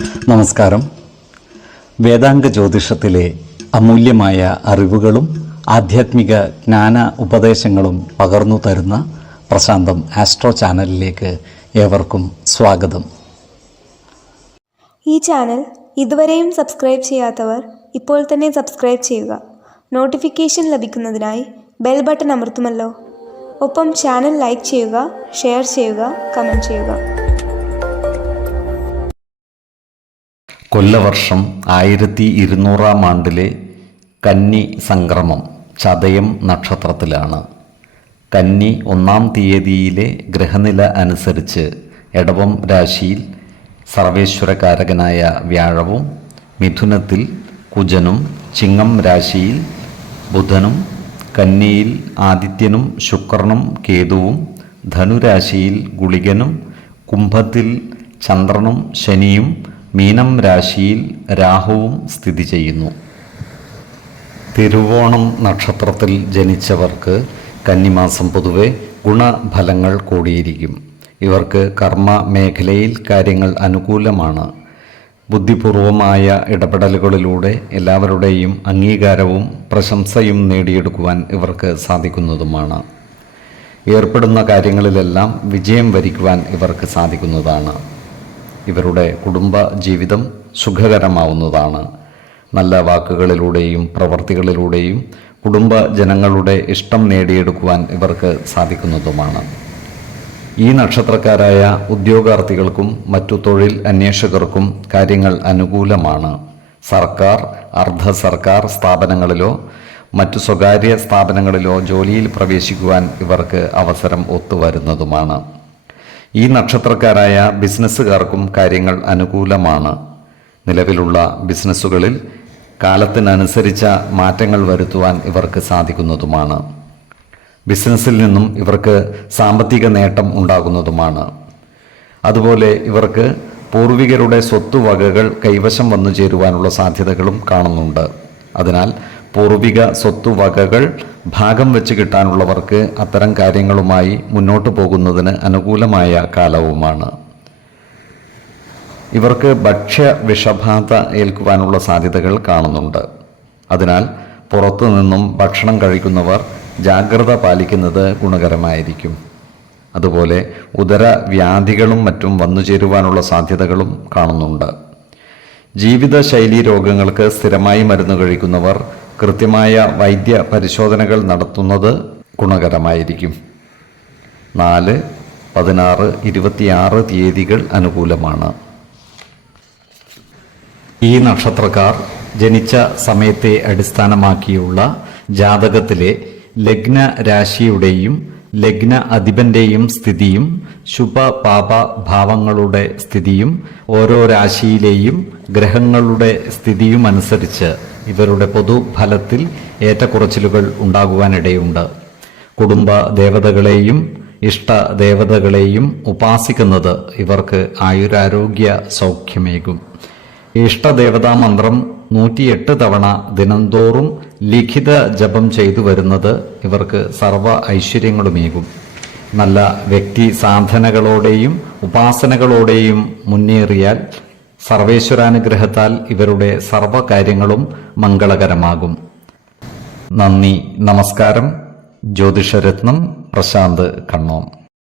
നമസ്കാരം. വേദാംഗ ജ്യോതിഷത്തിലെ അമൂല്യമായ അറിവുകളും ആധ്യാത്മിക ജ്ഞാന ഉപദേശങ്ങളും പകർന്നു തരുന്ന പ്രശാന്തം ആസ്ട്രോ ചാനലിലേക്ക് ഏവർക്കും സ്വാഗതം. ഈ ചാനൽ ഇതുവരെയും സബ്സ്ക്രൈബ് ചെയ്യാത്തവർ ഇപ്പോൾ തന്നെ സബ്സ്ക്രൈബ് ചെയ്യുക. നോട്ടിഫിക്കേഷൻ ലഭിക്കുന്നതിനായി ബെൽ ബട്ടൺ അമർത്തുമല്ലോ. ഒപ്പം ചാനൽ ലൈക്ക് ചെയ്യുക, ഷെയർ ചെയ്യുക, കമൻറ്റ് ചെയ്യുക. കൊല്ലവർഷം 1200 ആണ്ടിലെ കന്നി സംക്രമം ചതയം നക്ഷത്രത്തിലാണ്. കന്നി 1-ാം തീയതിയിലെ ഗ്രഹനില അനുസരിച്ച് എടവം രാശിയിൽ സർവേശ്വരകാരകനായ വ്യാഴവും, മിഥുനത്തിൽ കുജനും, ചിങ്ങം രാശിയിൽ ബുധനും, കന്നിയിൽ ആദിത്യനും ശുക്രനും കേതുവും, ധനുരാശിയിൽ ഗുളികനും, കുംഭത്തിൽ ചന്ദ്രനും ശനിയും, മീനം രാശിയിൽ രാഹുവും സ്ഥിതി ചെയ്യുന്നു. തിരുവോണം നക്ഷത്രത്തിൽ ജനിച്ചവർക്ക് കന്നിമാസം പൊതുവെ ഗുണഫലങ്ങൾ കൂടിയിരിക്കും. ഇവർക്ക് കർമ്മ മേഖലയിൽ കാര്യങ്ങൾ അനുകൂലമാണ്. ബുദ്ധിപൂർവമായ ഇടപെടലുകളിലൂടെ എല്ലാവരുടെയും അംഗീകാരവും പ്രശംസയും നേടിയെടുക്കുവാൻ ഇവർക്ക് സാധിക്കുന്നതുമാണ്. ഏർപ്പെടുന്ന കാര്യങ്ങളിലെല്ലാം വിജയം വരിക്കുവാൻ ഇവർക്ക് സാധിക്കുന്നതാണ്. ഇവരുടെ കുടുംബ ജീവിതം സുഖകരമാവുന്നതാണ്. നല്ല വാക്കുകളിലൂടെയും പ്രവർത്തികളിലൂടെയും കുടുംബ ജനങ്ങളുടെ ഇഷ്ടം നേടിയെടുക്കുവാൻ ഇവർക്ക് സാധിക്കുന്നതുമാണ്. ഈ നക്ഷത്രക്കാരായ ഉദ്യോഗാർത്ഥികൾക്കും മറ്റു തൊഴിൽ അന്വേഷകർക്കും കാര്യങ്ങൾ അനുകൂലമാണ്. സർക്കാർ, അർദ്ധ സർക്കാർ സ്ഥാപനങ്ങളിലോ മറ്റു സ്വകാര്യ സ്ഥാപനങ്ങളിലോ ജോലിയിൽ പ്രവേശിക്കുവാൻ ഇവർക്ക് അവസരം ഒത്തുവരുന്നതുമാണ്. ഈ നക്ഷത്രക്കാരായ ബിസിനസ്സുകാർക്കും കാര്യങ്ങൾ അനുകൂലമാണ്. നിലവിലുള്ള ബിസിനസ്സുകളിൽ കാലത്തിനനുസരിച്ച മാറ്റങ്ങൾ വരുത്തുവാൻ ഇവർക്ക് സാധിക്കുന്നതുമാണ്. ബിസിനസ്സിൽ നിന്നും ഇവർക്ക് സാമ്പത്തിക നേട്ടം ഉണ്ടാകുന്നതുമാണ്. അതുപോലെ ഇവർക്ക് പൂർവികരുടെ സ്വത്തുവകകൾ കൈവശം വന്നു ചേരുവാനുള്ള സാധ്യതകളും കാണുന്നുണ്ട്. അതിനാൽ പൂർവിക സ്വത്തുവകകൾ ഭാഗം വെച്ച് കിട്ടാനുള്ളവർക്ക് അത്തരം കാര്യങ്ങളുമായി മുന്നോട്ട് പോകുന്നതിന് അനുകൂലമായ കാലവുമാണ്. ഇവർക്ക് ഭക്ഷ്യ വിഷബാധ ഏൽക്കുവാനുള്ള സാധ്യതകൾ കാണുന്നുണ്ട്. അതിനാൽ പുറത്തു നിന്നും ഭക്ഷണം കഴിക്കുന്നവർ ജാഗ്രത പാലിക്കുന്നത് ഗുണകരമായിരിക്കും. അതുപോലെ ഉദരവ്യാധികളും മറ്റും വന്നു ചേരുവാനുള്ള സാധ്യതകളും കാണുന്നുണ്ട്. ജീവിതശൈലി രോഗങ്ങൾക്ക് സ്ഥിരമായി മരുന്ന് കഴിക്കുന്നവർ കൃത്യമായ വൈദ്യ പരിശോധനകൾ നടത്തുന്നത് ഗുണകരമായിരിക്കും. 4, 16, 26 തീയതികൾ അനുകൂലമാണ്. ഈ നക്ഷത്രക്കാർ ജനിച്ച സമയത്തെ അടിസ്ഥാനമാക്കിയുള്ള ജാതകത്തിലെ ലഗ്ന രാശിയുടെയും ലഗ്ന അധിപന്റെയും സ്ഥിതിയും ശുഭപാപ ഭാവങ്ങളുടെ സ്ഥിതിയും ഓരോ രാശിയിലെയും ഗ്രഹങ്ങളുടെ സ്ഥിതിയും അനുസരിച്ച് ഇവരുടെ പൊതുഫലത്തിൽ ഏറ്റക്കുറച്ചിലുകൾ ഉണ്ടാകുവാനിടയുണ്ട്. കുടുംബ ദേവതകളെയും ഇഷ്ടദേവതകളെയും ഉപാസിക്കുന്നത് ഇവർക്ക് ആയുരാരോഗ്യ സൗഖ്യമേകും. ഇഷ്ടദേവതാ മന്ത്രം 108 തവണ ദിനംതോറും ലിഖിത ജപം ചെയ്തു വരുന്നത് ഇവർക്ക് സർവ ഐശ്വര്യങ്ങളുമേകും. നല്ല വ്യക്തി സാധനകളോടെയും ഉപാസനകളോടെയും മുന്നേറിയാൽ സർവേശ്വരാനുഗ്രഹത്താൽ ഇവരുടെ സർവകാര്യങ്ങളും മംഗളകരമാകും. നന്ദി, നമസ്കാരം. ജ്യോതിഷരത്നം പ്രശാന്ത് കണ്ണോം.